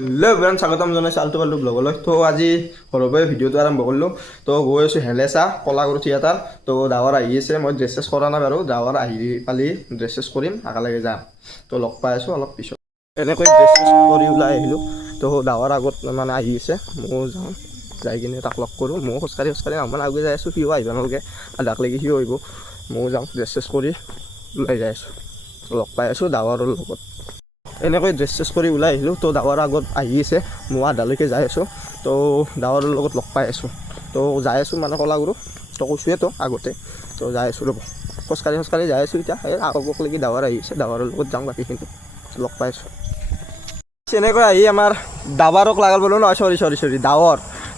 Bran স্বাগতম জনাইছোঁ আল্টু পাল্টু ব্লগলৈ। তো আজি ঘৰৰ পৰাই ভিডিঅ'টো আৰম্ভ কৰিলোঁ। তো গৈ আছোঁ হেলেচা কলাগুৰু থিয়েটাৰ। তো ডাৱৰ আহি আছে, মই ড্ৰেছ চেছ কৰা নাই বাৰু, ডাৱৰ আহি পালি ড্ৰেছ চেছ কৰিম, একেলগে যাম। তো লগ পাই আছোঁ অলপ পিছত। এনেকৈ ড্ৰেছ চেছ কৰি ওলাই আহিলোঁ। তো ডাৱৰ আগত মানে আহি আছে, ময়ো যাওঁ, যাই কিনে তাক লগ কৰোঁ। ময়ো খোজকাঢ়ি অকণমান আগুৱাই যাই আছোঁ, সিও আহিব নালাগে, আধাক লাগি সিও আহিব, ময়ো যাওঁ, ড্ৰেছ চেছ কৰি ওলাই যাই আছোঁ। লগ পাই আছোঁ ডাৱৰৰ লগত। এনেকৈ ড্ৰেছ চেছ কৰি ওলাই আহিলোঁ। তো ডাৱৰ আগত আহি আছে, মই আধালৈকে যাই আছোঁ। তো ডাৱৰৰ লগত লগ পাই আছোঁ। তো যাই আছোঁ মানে কলাগুৰু, তো কৈছোঁৱে তো আগতে। তো যাই আছোঁ ৰ'ব, খোজকাঢ়ি যাই আছোঁ। এতিয়া এই আগলৈকে ডাৱৰ আহি আছে, ডাৱৰৰ লগত যাওঁ, বাকীখিনি লগ পাই আছোঁ। এনেকৈ আহি আমাৰ ডাৱৰক লাগাল পালোঁ, নহয় চৰি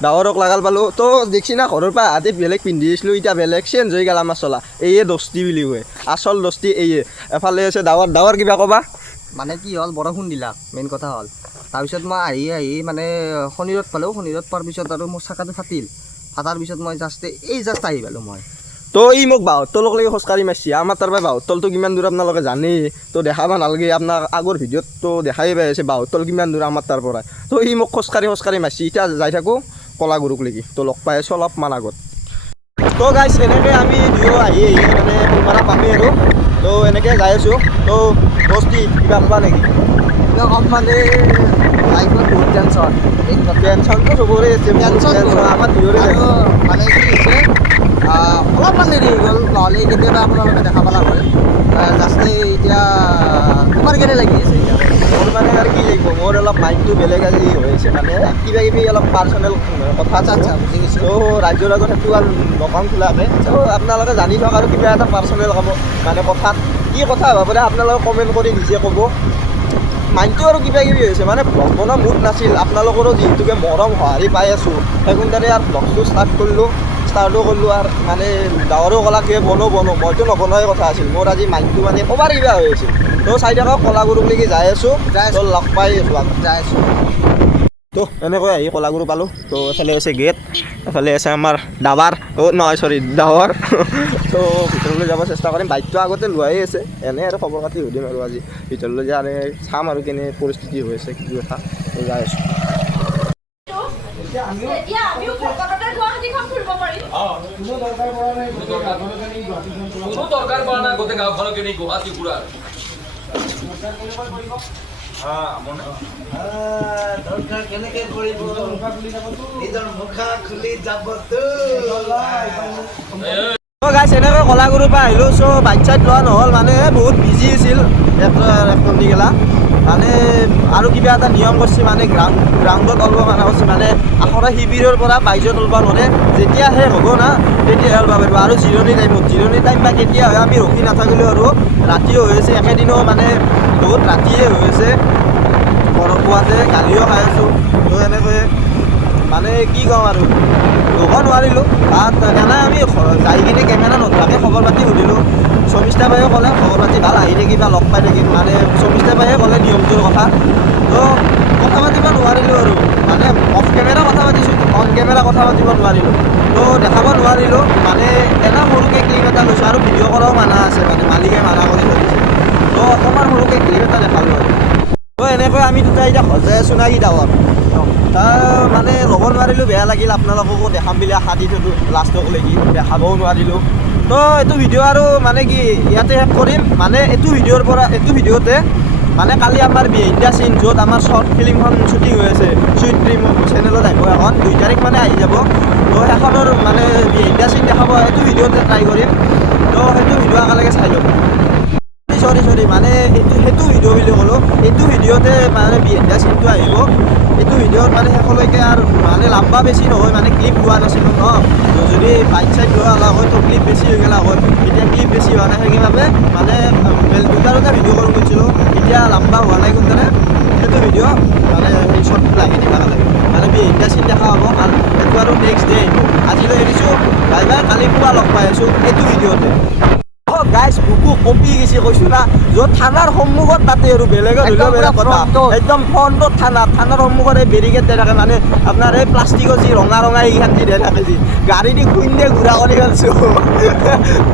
ডাৱৰক লাগাল পালোঁ। তো দেখছি না, ঘৰৰ পৰা আহাতে বেলেগ পিন্ধি দিছিলোঁ, এতিয়া বেলেগ চেঞ্জ হৈ গ'ল আমাৰ চলা। এইয়ে দস্তি বুলি কয়, আচল দস্তি এইয়ে। এফালে আছে ডাৱৰ কিবা ক'বা? মানে কি হ'ল, বৰষুণ দিলাক, মেইন কথা হ'ল। তাৰপিছত মই আহি মানে শনিৰত পালোঁ, শনিৰত পোৱাৰ পিছত আৰু মোৰ চাকাটো ফাটাৰ পিছত মই জাষ্ট আহি পালোঁ মই। তো ই মোক বাহঁতললৈকে খোজকাঢ়ি মাৰিছে, আমাৰ তাৰ পৰা বাহঁতলটো কিমান দূৰ আপোনালোকে জানেই। তো দেখাব নালাগে, আপোনাক আগৰ ভিডিঅ'ত তো দেখাই পাই আছে বাহঁতল কিমান দূৰ আমাৰ তাৰ পৰা। তো ই মোক খোজকাঢ়ি মাৰিছে, এতিয়া যাই থাকোঁ কলাগুৰুক লৈকে। তো লগ পাই আছোঁ অলপমান আগত। তো গাইছ, এনেকৈ আমি দুয়ো আহি মানে ফুলমাৰা পামেই আৰু। তো এনেকৈ যাই আছোঁ। তো বস্তি কিবা ক'বা নেকি? কিয় ক'ম মানে, লাইফত বহুত টেনশ্যনটো চবৰে আছে, আমাৰ দুয়োৰে আৰু মানে কি হৈছে, অলপমান দেৰি হৈ গ'ল, নহ'লে কেতিয়াবা আপোনালোকে দেখা পালা হয়। জাষ্ট এতিয়া তোমাৰ কেনে লাগি আছে এতিয়া? মোৰ মানে আৰু কি লাগিব, মোৰ অলপ মাইণ্ডটো বেলেগ আজি হৈ আছে, মানে কিবা অলপ পাৰ্চনেল কথা। আচ্ছা বুজি গৈছোঁ। তো ৰাইজৰ আগত সেইটো আৰু নকওঁ খোলাকৈ। তো আপোনালোকে জানি থওক, আৰু কিবা এটা পাৰ্চনেল ক'ব মানে কথাত কি কথা হ'ব পাৰে, আপোনালোকে কমেণ্ট কৰি নিজে ক'ব। মাইণ্ডটো আৰু কিবা হৈছে, মানে ব্লগ বনোৱা মুড নাছিল। আপোনালোকৰো যিহেতুকে মৰম সঁহাৰি পাই আছোঁ, সেইকাৰণে আৰু ব্লগটো ষ্টাৰ্টো কৰিলোঁ আৰু মানে ডাৱৰো ক'লা কিবা বনো মইতো নবনোৱাই কথা আছিল। মোৰ আজি মাইণ্ডটো মানে ক'বাৰ কিবা হৈ আছিল। তো চাই থাকক, কলাগুৰুলৈকে যাই আছোঁ, তো লগ পাই আছোঁ আগত যাই আছোঁ। তো এনেকৈ আহি কলাগুৰু পালোঁ। তো এফালে আছে গেট, এফালে আছে আমাৰ ডাৱৰ। তো ভিতৰলৈ যাব চেষ্টা কৰিম, বাইকটো আগতে লোৱাই আছে। এনেই আৰু খবৰ খাতি সুধিম আৰু আজি ভিতৰলৈ যে আৰু চাম আৰু কেনে পৰিস্থিতি হৈ আছে, কি কথা। তো যাই আছোঁ। কেনেকে কৰিব, নিজৰ মুখা খুলি যাব তো। গাইছ, এনেকৈ কলাগুৰুৰ পৰা আহিলোঁ। চ' বাইক চাইক লোৱা নহ'ল, মানে বহুত বিজি আছিল একদম গেলা। মানে আৰু কিবা এটা নিয়ম কৰিছে, মানে গ্ৰাউণ্ডত ওলব মানা কৰিছে, মানে আখৰা শিবিৰৰ পৰা বাইজত ওলব নোৱাৰে। যেতিয়া শেষ হ'ব না, তেতিয়াহে ওলব পাৰিব। আৰু জিৰণি টাইম বা কেতিয়া হয় আমি ৰখি নাথাকিলেও, আৰু ৰাতিও হৈ আছে, একেদিনো মানে বহুত ৰাতিয়ে হৈ আছে। ঘৰত পোৱাতে গালিও খাই আছোঁ। তো এনেকৈয়ে মানে কি কওঁ আৰু, ল'ব নোৱাৰিলোঁ। তাত এনে আমি যাই কিনে কেমেৰা নধৰাকৈ খবৰ পাতি সুধিলোঁ। শমিষ্ঠা বায়ে ক'লে খবৰ পাতি ভাল, আহি থাকিবা, লগ পাই থাকিম। মানে শমিষ্ঠা বায়ে ক'লে নিয়মটোৰ কথা। তো কথা পাতিব নোৱাৰিলোঁ আৰু, মানে অফ কেমেৰা কথা পাতিছোঁ, অন কেমেৰা কথা পাতিব নোৱাৰিলোঁ। তো দেখাব নোৱাৰিলোঁ, মানে এনে সৰুকৈ ক্লিপ এটা লৈছোঁ। আৰু ভিডিঅ' কৰাও মানা আছে, মানে মালিকে মানা কৰি থৈ দিছে। তো অকণমান সৰুকৈ ক্লিপ এটা দেখালোঁ আৰু। তো এনেকৈ আমি দুটা এতিয়া সজাই আছোঁ না কি ডাৱৰ। মানে ল'ব নোৱাৰিলোঁ, বেয়া লাগিল। আপোনালোককো দেখাম বুলি আশা দি থলোঁ, লাষ্টলৈকে দেখাবও নোৱাৰিলোঁ। তো এইটো ভিডিঅ' আৰু মানে কি ইয়াতে শেষ কৰিম। মানে এইটো ভিডিঅ'তে মানে কালি আমাৰ বিহাইণ্ড দ্য চিন, য'ত আমাৰ শ্বৰ্ট ফিল্মখন শ্বুটিং হৈ আছে, চুইট ড্ৰিম চেনেলত আহিব এখন 2 তাৰিখ মানে আহি যাব। তো সেইখনৰ মানে বিহাইণ্ড দ্য চিন দেখাব, এইটো ভিডিঅ'তে ট্ৰাই কৰিম। তো সেইটো ভিডিঅ' একেলগে চাই ল'ব। চৰি মানে সেইটো ভিডিঅ' বুলি ক'লোঁ। এইটো ভিডিঅ'তে মানে বিহাইণ্ড দ্য চিনটো আহিব। এইটো ভিডিঅ'ত মানে শেষলৈকে আৰু মানে লাম্বা বেছি নহয়, মানে ক্লিপ লোৱা নাছিলোঁ ন। তো যদি বাইক চাইক লোৱা হ'লা হয়, তো ক্লিপ বেছি হৈ গ'লা হয়। এতিয়া ক্লিপ বেছি হোৱা নাই, সেইবাবে মানে দুটা ভিডিঅ' কৰিব খুজিছিলোঁ। এতিয়া লাম্বা হোৱা নাই কোনটানে, সেইটো ভিডিঅ' মানে সেই শ্বৰ্টটো লাগি দেখা লাগে, মানে বিহাইণ্ড দ্য চিন দেখা হ'ব। আৰু সেইটো আৰু নেক্সট ডে আহিব। আজিলৈ এৰিছোঁ, বাই বাই। কালি পুৱা লগ পাই আছোঁ এইটো ভিডিঅ'তে। গাইছ বুকু কঁপি গৈছে কৈছোঁ না য'ত থানাৰ সন্মুখত তাতে আৰু বেলেগত হ'লেও বেলেগ কথা একদম ফ্ৰণ্টত থানাৰ সন্মুখত এই বেৰিকেড দিয়া থাকে মানে আপোনাৰ এই প্লাষ্টিকৰ যি ৰঙা এইখান যি দিয়া থাকে যি গাড়ী দি খুন্দে ঘূৰা কৰি পেলাইছোঁ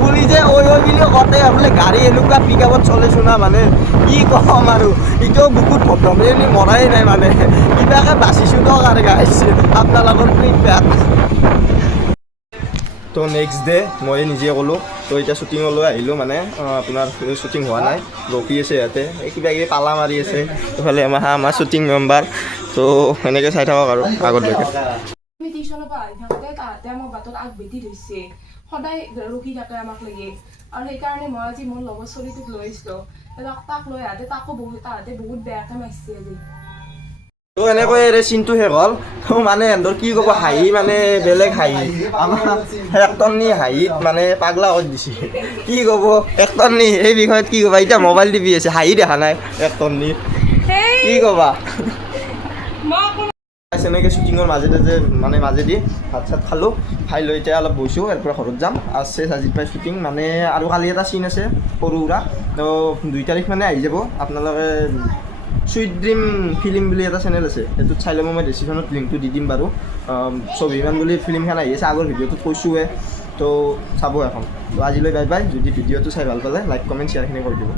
পুলিচে ঐ বুলি কওঁতে বোলে গাড়ী এনেকুৱা পিক আপত চলাইছোঁ না মানে কি ক'ম আৰু এতিয়াও বুকুত ধমধমে মৰাই নাই মানে কিবাকৈ বাচিছোঁ ন কাৰণে গাইছ আপোনালোকৰ ফিডবেক। তো নেক্সট ডে মই নিজে ক'লোঁ তো এতিয়া শ্বুটিঙলৈ আহিলোঁ মানে আপোনাৰ শ্বুটিং হোৱা নাই ৰখি আছে ইয়াতে এই কিবা কিবি পালা মাৰি আছে এইফালে আমাৰ শ্বুটিং মেম্বাৰ তো এনেকৈ চাই থাকক আৰু আগলৈকে। টিউশ্যনৰ পৰা আহি থাকোঁতে তাহাঁতে আমাক বাটত আগবেটি ধৰিছে সদায় ৰখি থাকে আমাক লাগে আৰু সেইকাৰণে মই আজি মোৰ লগৰ ছোৱালীটোক লৈ আহিছিলোঁ তাক লৈ আহোঁতে তাহাঁতে বহুত বেয়াকৈ মাৰিছে আজি। তো এনেকৈ চিনটো শেষ হ'ল তো মানে সিহঁতৰ কি ক'ব হাঁহি মানে বেলেগ হাঁহি আমাৰ একটনি হাঁহিত মানে পাগলা কৰি দিছে কি ক'ব একটনি এই বিষয়ত কি ক'বা এতিয়া মোবাইল টিপি আছে হাঁহি দেখা নাই একটনি কি ক'বা এনেকৈ শ্বুটিঙৰ মাজেদি ভাত চাত খালোঁ খাই লৈ এতিয়া অলপ বহিছোঁ ইয়াৰ পৰা ঘৰত যাম আছে আজিৰ পৰা শ্বুটিং মানে আৰু কালি এটা চিন আছে সৰু সুৰা তো 2 তাৰিখ মানে আহি যাব আপোনালোকে চুইট ড্ৰিম ফিল্ম বুলি এটা চেনেল আছে সেইটোত চাই ল'ব মই ডেছক্ৰিপশ্যনত লিংকটো দি দিম বাৰু স্বাভিমান বুলি ফিল্মখন আহি আছে আগৰ ভিডিঅ'টোত কৈছোঁৱে তো চাব এখন তো আজিলৈ বাই বাই যদি ভিডিঅ'টো চাই ভাল পালে লাইক কমেণ্ট শ্বেয়াৰখিনি কৰি দিব।